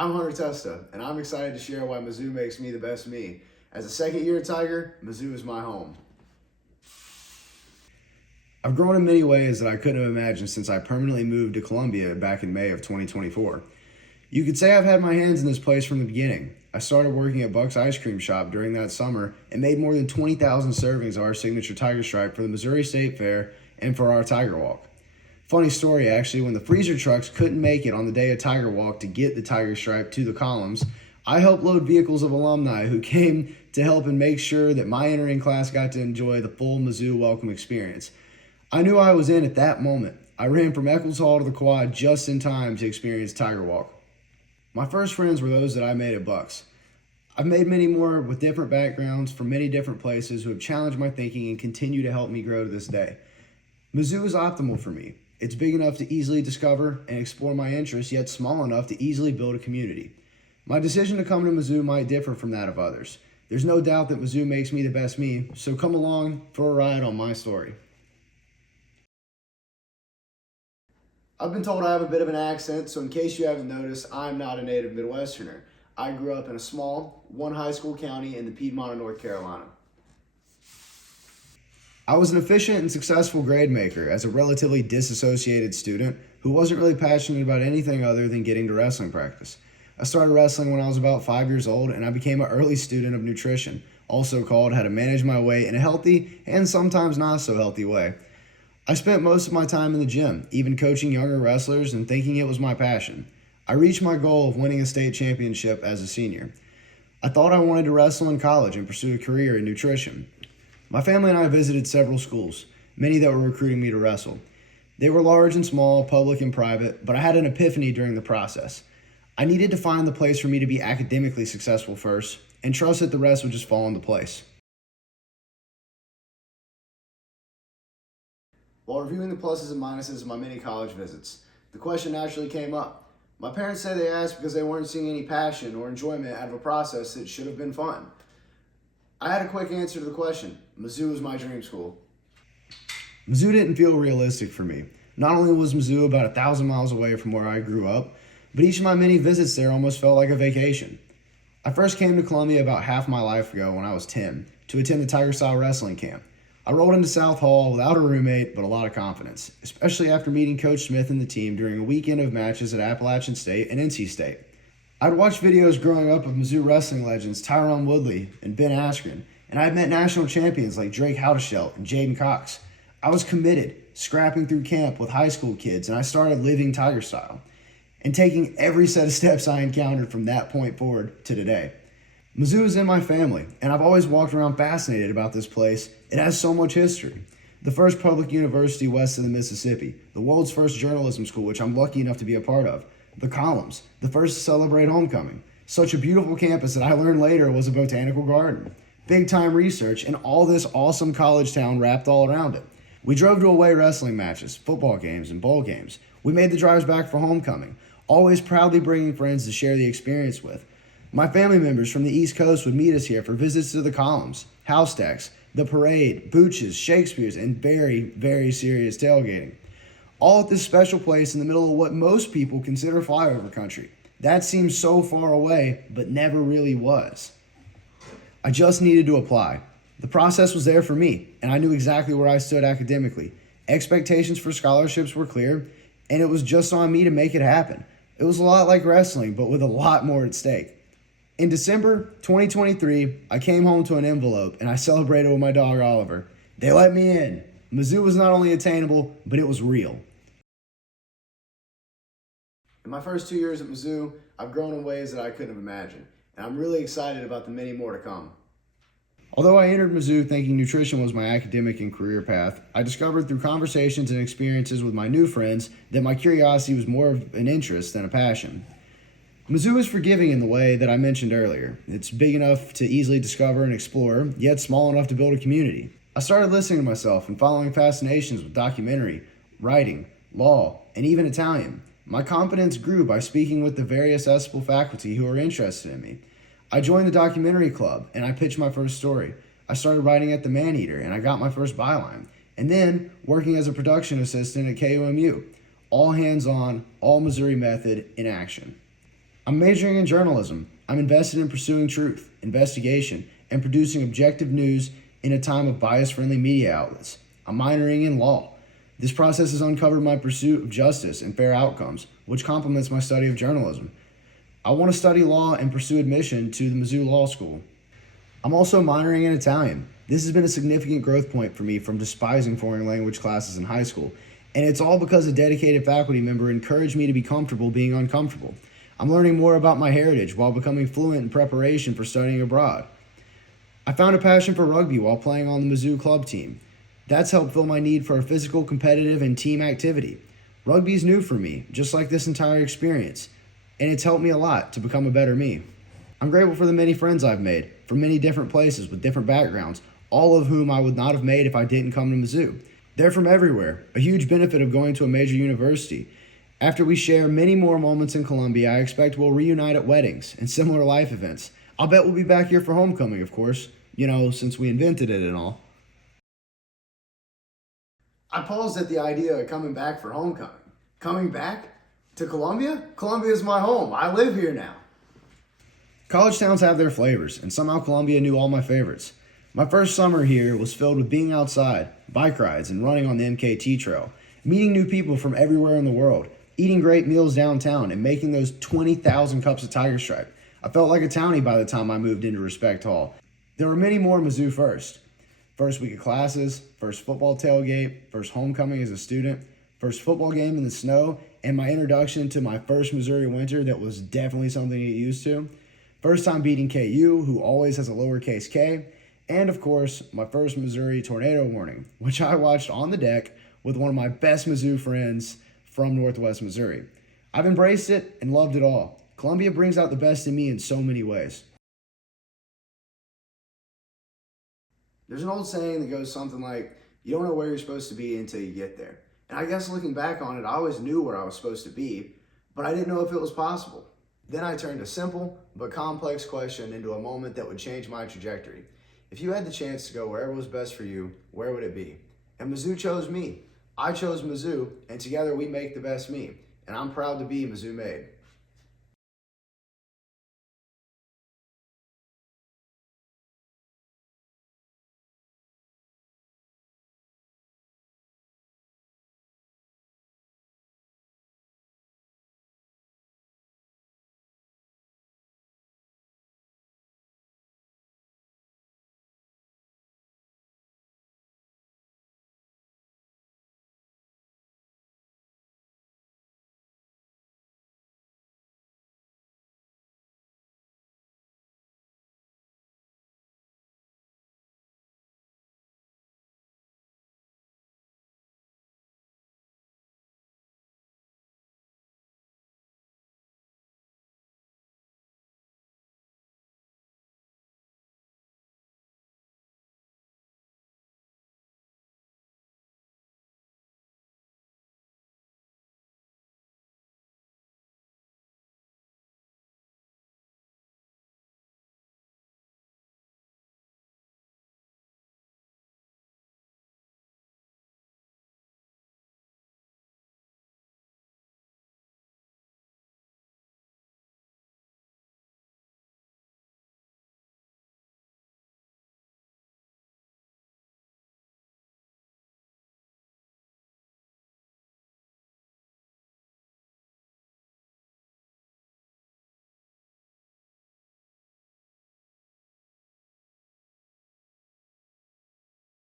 I'm Hunter Testa, and I'm excited to share why Mizzou makes me the best me. As a second-year Tiger, Mizzou is my home. I've grown in many ways that I couldn't have imagined since I permanently moved to Columbia back in May of 2024. You could say I've had my hands in this place from the beginning. I started working at Buck's Ice Cream Shop during that summer and made more than 20,000 servings of our signature Tiger Stripe for the Missouri State Fair and for our Tiger Walk. Funny story, actually, when the freezer trucks couldn't make it on the day of Tiger Walk to get the Tiger Stripe to the columns, I helped load vehicles of alumni who came to help and make sure that my entering class got to enjoy the full Mizzou welcome experience. I knew I was in at that moment. I ran from Eccles Hall to the quad just in time to experience Tiger Walk. My first friends were those that I made at Bucks. I've made many more with different backgrounds from many different places who have challenged my thinking and continue to help me grow to this day. Mizzou is optimal for me. It's big enough to easily discover and explore my interests, yet small enough to easily build a community. My decision to come to Mizzou might differ from that of others. There's no doubt that Mizzou makes me the best me, so come along for a ride on my story. I've been told I have a bit of an accent, so in case you haven't noticed, I'm not a native Midwesterner. I grew up in a small, one high school county in the Piedmont of North Carolina. I was an efficient and successful grade maker as a relatively disassociated student who wasn't really passionate about anything other than getting to wrestling practice. I started wrestling when I was about 5 years old, and I became an early student of nutrition, also called how to manage my weight in a healthy and sometimes not so healthy way. I spent most of my time in the gym, even coaching younger wrestlers and thinking it was my passion. I reached my goal of winning a state championship as a senior. I thought I wanted to wrestle in college and pursue a career in nutrition. My family and I visited several schools, many that were recruiting me to wrestle. They were large and small, public and private, but I had an epiphany during the process. I needed to find the place for me to be academically successful first, and trust that the rest would just fall into place. While reviewing the pluses and minuses of my many college visits, the question naturally came up. My parents said they asked because they weren't seeing any passion or enjoyment out of a process that should have been fun. I had a quick answer to the question. Mizzou was my dream school. Mizzou didn't feel realistic for me. Not only was Mizzou about 1,000 miles away from where I grew up, but each of my many visits there almost felt like a vacation. I first came to Columbia about half my life ago when I was 10 to attend the Tiger Style Wrestling Camp. I rolled into South Hall without a roommate, but a lot of confidence, especially after meeting Coach Smith and the team during a weekend of matches at Appalachian State and NC State. I'd watched videos growing up of Mizzou wrestling legends Tyrone Woodley and Ben Askren, and I'd met national champions like Drake Howdeshelt and Jaden Cox. I was committed, scrapping through camp with high school kids, and I started living Tiger Style and taking every set of steps I encountered from that point forward to today. Mizzou is in my family, and I've always walked around fascinated about this place. It has so much history. The first public university west of the Mississippi, the world's first journalism school, which I'm lucky enough to be a part of, the columns, the first to celebrate homecoming, such a beautiful campus that I learned later was a botanical garden, big-time research, and all this awesome college town wrapped all around it. We drove to away wrestling matches, football games, and bowl games. We made the drives back for homecoming, always proudly bringing friends to share the experience with. My family members from the East Coast would meet us here for visits to the columns, house decks, the parade, Booch's, Shakespeare's, and very, very serious tailgating. All at this special place in the middle of what most people consider flyover country. That seems so far away, but never really was. I just needed to apply. The process was there for me, and I knew exactly where I stood academically. Expectations for scholarships were clear, and it was just on me to make it happen. It was a lot like wrestling, but with a lot more at stake. In December 2023, I came home to an envelope, and I celebrated with my dog Oliver. They let me in. Mizzou was not only attainable, but it was real. In my first 2 years at Mizzou, I've grown in ways that I couldn't have imagined, and I'm really excited about the many more to come. Although I entered Mizzou thinking nutrition was my academic and career path, I discovered through conversations and experiences with my new friends that my curiosity was more of an interest than a passion. Mizzou is forgiving in the way that I mentioned earlier. It's big enough to easily discover and explore, yet small enough to build a community. I started listening to myself and following fascinations with documentary, writing, law, and even Italian. My confidence grew by speaking with the various ESPL faculty who were interested in me. I joined the documentary club, and I pitched my first story. I started writing at the Maneater, and I got my first byline. And then working as a production assistant at KUMU. All hands-on, all Missouri method in action. I'm majoring in journalism. I'm invested in pursuing truth, investigation, and producing objective news in a time of bias-friendly media outlets. I'm minoring in law. This process has uncovered my pursuit of justice and fair outcomes, which complements my study of journalism. I want to study law and pursue admission to the Mizzou Law School. I'm also minoring in Italian. This has been a significant growth point for me from despising foreign language classes in high school, and it's all because a dedicated faculty member encouraged me to be comfortable being uncomfortable. I'm learning more about my heritage while becoming fluent in preparation for studying abroad. I found a passion for rugby while playing on the Mizzou club team. That's helped fill my need for a physical, competitive, and team activity. Rugby is new for me, just like this entire experience, and it's helped me a lot to become a better me. I'm grateful for the many friends I've made from many different places with different backgrounds, all of whom I would not have made if I didn't come to Mizzou. They're from everywhere, a huge benefit of going to a major university. After we share many more moments in Columbia, I expect we'll reunite at weddings and similar life events. I'll bet we'll be back here for homecoming, of course, since we invented it and all. I paused at the idea of coming back for homecoming. Coming back to Columbia? Columbia is my home. I live here now. College towns have their flavors, and somehow Columbia knew all my favorites. My first summer here was filled with being outside, bike rides, and running on the MKT trail, meeting new people from everywhere in the world, eating great meals downtown, and making those 20,000 cups of Tiger Stripe. I felt like a townie by the time I moved into Respect Hall. There were many more Mizzou firsts. First week of classes, first football tailgate, first homecoming as a student, first football game in the snow, and my introduction to my first Missouri winter that was definitely something to get used to. First time beating KU, who always has a lowercase k, and of course, my first Missouri tornado warning, which I watched on the deck with one of my best Mizzou friends from Northwest Missouri. I've embraced it and loved it all. Columbia brings out the best in me in so many ways. There's an old saying that goes something like, you don't know where you're supposed to be until you get there. And I guess looking back on it, I always knew where I was supposed to be, but I didn't know if it was possible. Then I turned a simple but complex question into a moment that would change my trajectory. If you had the chance to go wherever was best for you, where would it be? And Mizzou chose me. I chose Mizzou, and together we make the best me. And I'm proud to be Mizzou made.